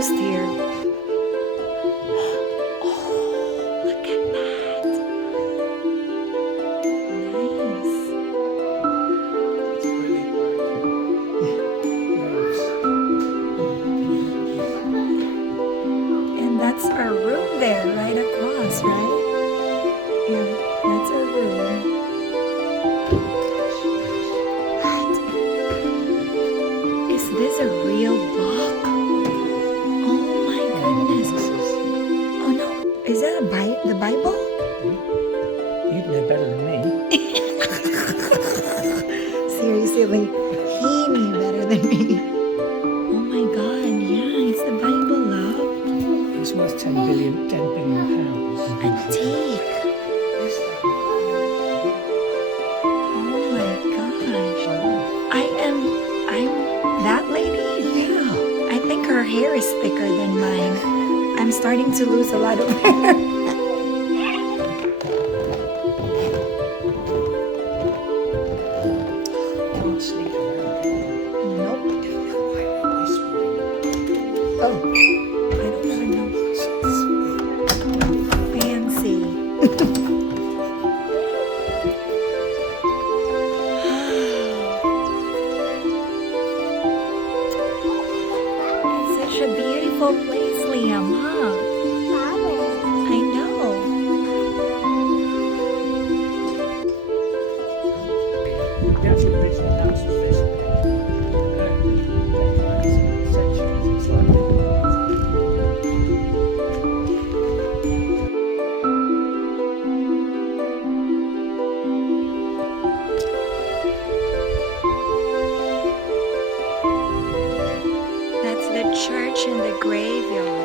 ghost here. Oh, look at that. Nice. It's really And that's our room there, right across, right? Yeah, that's our room. What? Is this a real book? Oh my goodness. Oh no, is that the Bible? You'd know better than me. Seriously, he knew better than me. Oh my god, yeah, it's the Bible, love. It's worth 10 billion pounds. Antique. Oh my gosh. I'm that lady? Yeah. I think her hair is thicker than mine. I'm starting to lose a lot of hair. Can't sleep around here. Nope. Whispering. Oh, I don't even know. Fancy. It's such a beautiful place, Liam, huh? I know. The actual original house was this way. Centuries. It's like That's the church and the graveyard.